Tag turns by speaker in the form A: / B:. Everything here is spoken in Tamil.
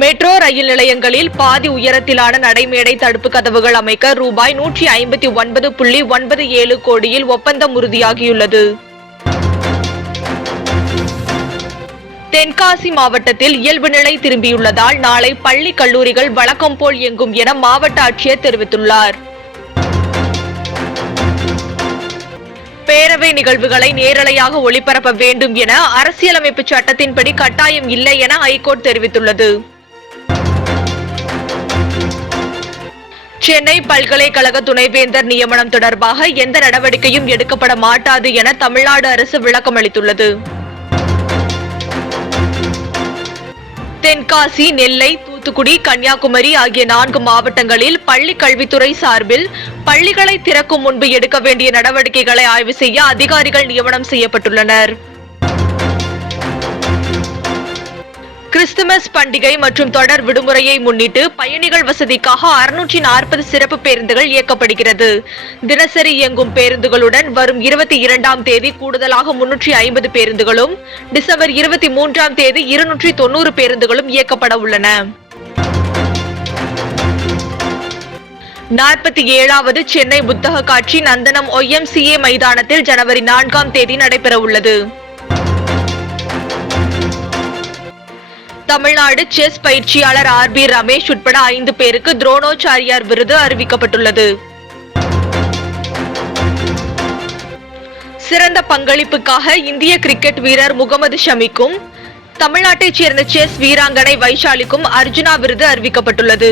A: மெட்ரோ ரயில் நிலையங்களில் பாதி உயரத்திலான நடைமேடை தடுப்பு கதவுகள் அமைக்க ரூபாய் நூற்றி ஐம்பத்தி ஒன்பது புள்ளி ஒன்பது ஏழு கோடியில் ஒப்பந்தம் உறுதியாகியுள்ளது. தென்காசி மாவட்டத்தில் இயல்பு நிலை திரும்பியுள்ளதால் நாளை பள்ளி கல்லூரிகள் வழக்கம் போல் இயங்கும் என மாவட்ட ஆட்சியர் தெரிவித்துள்ளார். பேரவை நிகழ்வுகளை நேரலையாக ஒளிபரப்ப வேண்டும் என அரசியலமைப்பு சட்டத்தின்படி கட்டாயம் இல்லை என ஐகோர்ட் தெரிவித்துள்ளது. சென்னை பல்கலைக்கழக துணைவேந்தர் நியமனம் தொடர்பாக எந்த நடவடிக்கையும் எடுக்கப்பட மாட்டாது என தமிழ்நாடு அரசு விளக்கம் அளித்துள்ளது. தென்காசி நெல்லை தூத்துக்குடி கன்னியாகுமரி ஆகிய நான்கு மாவட்டங்களில் பள்ளி கல்வித்துறை சார்பில் பள்ளிகளை திறக்கும் முன்பு எடுக்க வேண்டிய நடவடிக்கைகளை ஆய்வு செய்ய அதிகாரிகள் நியமனம் செய்யப்பட்டுள்ளனர். கிறிஸ்துமஸ் பண்டிகை மற்றும் தொடர் விடுமுறையை முன்னிட்டு பயணிகள் வசதிக்காக அறுநூற்றி நாற்பது சிறப்பு பேருந்துகள் இயக்கப்படுகிறது. தினசரி இயங்கும் பேருந்துகளுடன் வரும் இருபத்தி இரண்டாம் தேதி கூடுதலாக முன்னூற்றி ஐம்பது பேருந்துகளும் டிசம்பர் இருபத்தி மூன்றாம் தேதி இருநூற்றி தொண்ணூறு பேருந்துகளும் இயக்கப்பட உள்ளன. நாற்பத்தி ஏழாவது சென்னை புத்தக காட்சி நந்தனம் ஒய்எம்சிஏ மைதானத்தில் ஜனவரி நான்காம் தேதி நடைபெற உள்ளது தமிழ்நாடு செஸ் பயிற்சியாளர் ஆர் பி ரமேஷ் உட்பட ஐந்து பேருக்கு துரோணோச்சாரியார் விருது அறிவிக்கப்பட்டுள்ளது. சிறந்த பங்களிப்புக்காக இந்திய கிரிக்கெட் வீரர் முகமது ஷமிக்கும் தமிழ்நாட்டைச் சேர்ந்த செஸ் வீராங்கனை வைஷாலிக்கும் அர்ஜுனா விருது அறிவிக்கப்பட்டுள்ளது.